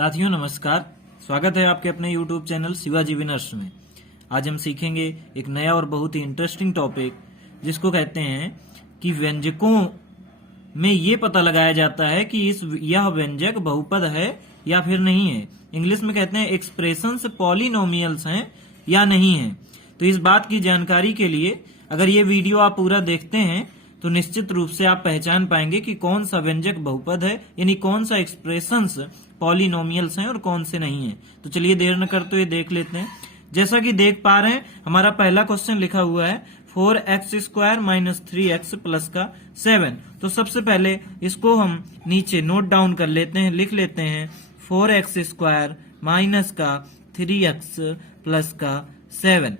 साथियों नमस्कार, स्वागत है आपके अपने YouTube चैनल शिवाजी विनर्स में। आज हम सीखेंगे एक नया और बहुत ही इंटरेस्टिंग टॉपिक जिसको कहते हैं कि व्यंजकों में ये पता लगाया जाता है कि यह व्यंजक बहुपद है या फिर नहीं है। इंग्लिश में कहते हैं एक्सप्रेशंस पॉलिनोमियल्स हैं या नहीं है। तो इस बात की जानकारी के लिए अगर ये वीडियो आप पूरा देखते हैं तो निश्चित रूप से आप पहचान पाएंगे कि कौन सा व्यंजक बहुपद है, यानी कौन सा एक्सप्रेशंस पॉलिनोमियल्स हैं और कौन से नहीं है। तो चलिए देर न करते हुए देख लेते हैं। जैसा कि देख पा रहे हैं, हमारा पहला क्वेश्चन लिखा हुआ है 4x² - 3x प्लस का 7। तो सबसे पहले इसको हम नीचे नोट डाउन कर लेते हैं, लिख लेते हैं 4x² माइनस का 3x प्लस का 7।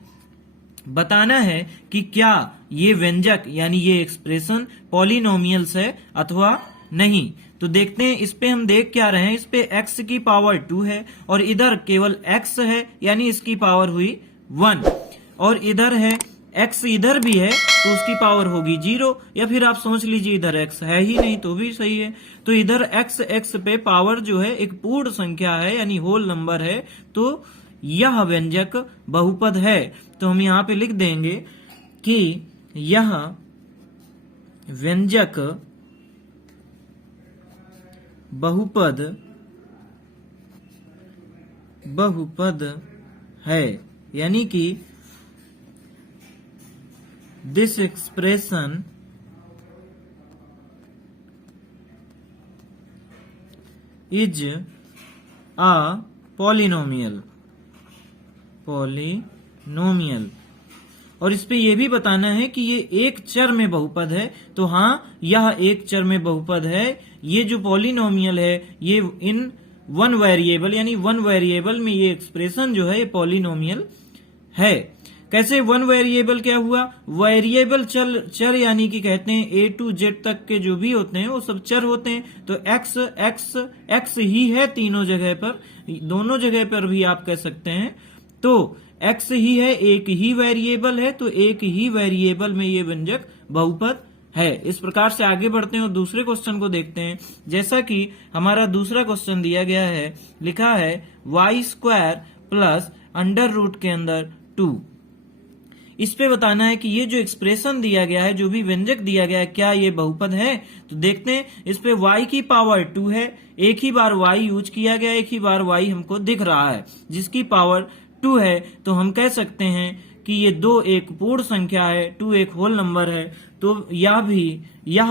बताना है कि क्या ये व्यंजक यानी ये एक्सप्रेशन पॉलिनोमियल्स है अथवा नहीं। तो देखते हैं, इस पे हम देख क्या रहे हैं, इस पे x की पावर 2 है और इधर केवल x है यानी इसकी पावर हुई 1, और इधर है x इधर भी है तो उसकी पावर होगी 0, या फिर आप सोच लीजिए इधर x है ही नहीं तो भी सही है। तो इधर x पे पावर जो है एक पूर्ण संख्या है यानी होल नंबर है, तो यह व्यंजक बहुपद है। तो हम यहाँ पे लिख देंगे कि यह व्यंजक बहुपद है, यानी कि this expression is a polynomial. और इस पे ये भी बताना है कि ये एक चर में बहुपद है। तो हाँ, यह एक चर में बहुपद है। ये जो पॉलिनोमियल है ये इन वन वेरिएबल यानी वन वेरिएबल में ये एक्सप्रेशन जो है ये पॉलिनोमियल है। कैसे वन वेरिएबल क्या हुआ, वेरिएबल चर यानी कि कहते हैं A to Z तक के जो भी होते हैं वो सब चर होते हैं। तो x ही है तीनों जगह पर, दोनों जगह पर भी आप कह सकते हैं। तो x ही है, एक ही वेरिएबल है, तो एक ही वेरिएबल में ये व्यंजक बहुपद है। इस प्रकार से आगे बढ़ते हैं और दूसरे क्वेश्चन को देखते हैं। जैसा कि हमारा दूसरा क्वेश्चन दिया गया है, लिखा है y² प्लस अंडर रूट के अंदर 2। इस पे बताना है कि ये जो एक्सप्रेशन दिया गया है, जो भी व्यंजक दिया गया है, क्या ये बहुपद है। तो देखते हैं, इस पे y की पावर 2 है, एक ही बार y यूज किया गया, एक ही बार y हमको दिख रहा है जिसकी पावर 2 है। तो हम कह सकते हैं कि ये 2 एक पूर्ण संख्या है, 2 एक होल नंबर है, तो यह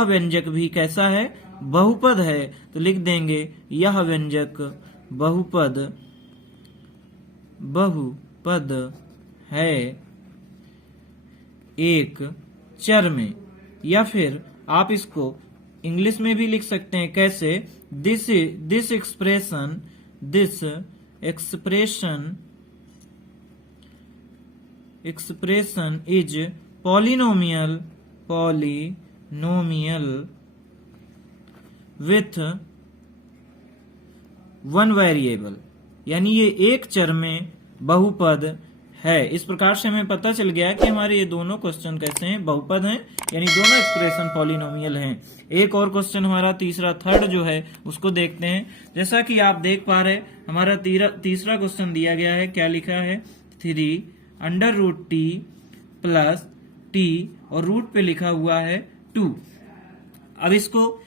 व्यंजक भी कैसा है, बहुपद है। तो लिख देंगे यह व्यंजक बहुपद है एक चर में। या फिर आप इसको इंग्लिश में भी लिख सकते हैं, कैसे, this expression is polynomial with one variable, यानी ये एक चर में बहुपद है। इस प्रकार से हमें पता चल गया कि हमारे ये दोनों क्वेश्चन कैसे हैं, बहुपद हैं, यानी दोनों एक्सप्रेशन पॉलिनोमियल हैं। एक और क्वेश्चन हमारा थर्ड जो है उसको देखते हैं। जैसा कि आप देख पा रहे, हमारा तीसरा क्वेश्चन दिया गया है, क्या लिखा है 3√t प्लस t और रूट पे लिखा हुआ है 2। अब इसको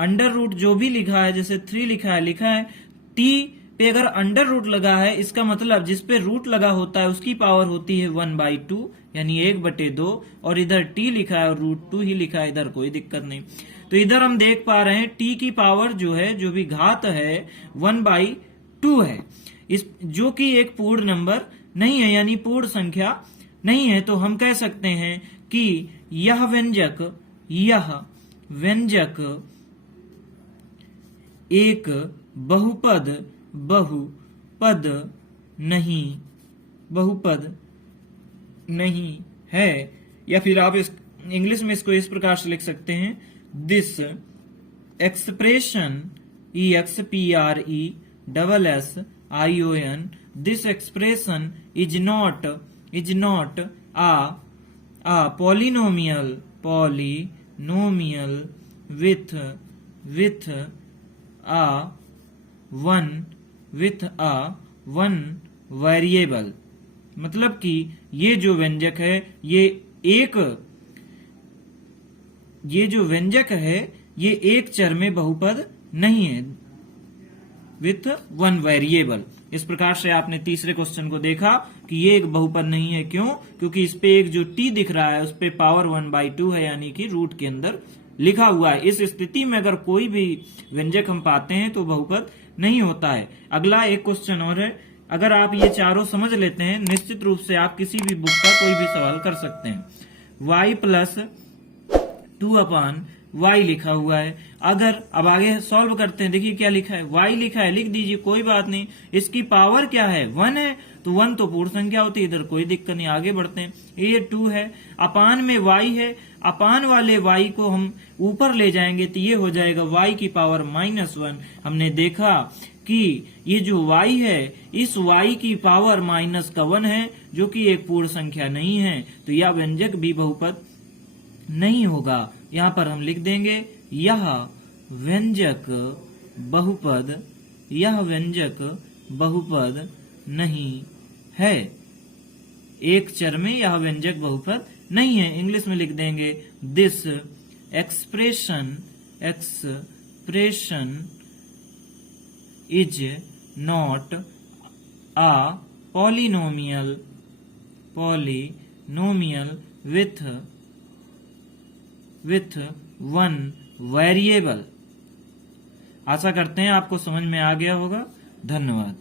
अंडर रूट जो भी लिखा है, जैसे 3 लिखा है t पे अगर अंडर रूट लगा है, इसका मतलब जिस पे रूट लगा होता है उसकी पावर होती है 1/2 यानी 1/2, और इधर t लिखा है और √2 ही लिखा है, इधर कोई दिक्कत नहीं। तो इधर हम देख पा रहे हैं t की पावर जो है, जो भी घात है 1/2 है, इस जो कि एक पूर्ण नंबर नहीं है यानी पूर्ण संख्या नहीं है। तो हम कह सकते हैं कि यह व्यंजक एक बहुपद नहीं है। या फिर आप इस इंग्लिश में इसको इस प्रकार से लिख सकते हैं, this expression EXPRESSION this expression is not a polynomial with a one with a one variable. मतलब कि ये जो व्यंजक है ये जो व्यंजक है ये एक चर में बहुपद नहीं है, विथ वन वेरिएबल। इस प्रकार से आपने तीसरे क्वेश्चन को देखा कि ये एक बहुपद नहीं है। क्यों? क्योंकि इस पे एक जो t दिख रहा है उस पे पावर 1/2 है, यानी कि रूट के अंदर लिखा हुआ है। इस स्थिति में अगर कोई भी व्यंजक हम पाते हैं तो बहुपद नहीं होता है। अगला एक क्वेश्चन और है, अगर आप ये चारों समझ लेते हैं निश्चित रूप से आप किसी भी बुक का कोई भी सवाल कर सकते हैं। y प्लस 2/y लिखा हुआ है। अगर अब आगे सॉल्व करते हैं, देखिए क्या लिखा है, y लिखा है, लिख दीजिए, कोई बात नहीं। इसकी पावर क्या है? 1 है, तो 1 तो पूर्ण संख्या होती है, इधर कोई दिक्कत नहीं, आगे बढ़ते हैं। ये 2 है, अपान में y है, अपान वाले y को हम ऊपर ले जाएंगे तो ये हो जाएगा y की पावर -1। हमने देखा कि ये जो y है इस y की पावर -1 है, जो कि एक पूर्ण संख्या नहीं है, तो यह व्यंजक भी बहुपद नहीं होगा। यहाँ पर हम लिख देंगे यह व्यंजक बहुपद नहीं है। एक चर में यह व्यंजक बहुपद नहीं है। इंग्लिश में लिख देंगे this expression is not a polynomial with one variable. आशा करते हैं आपको समझ में आ गया होगा। धन्यवाद।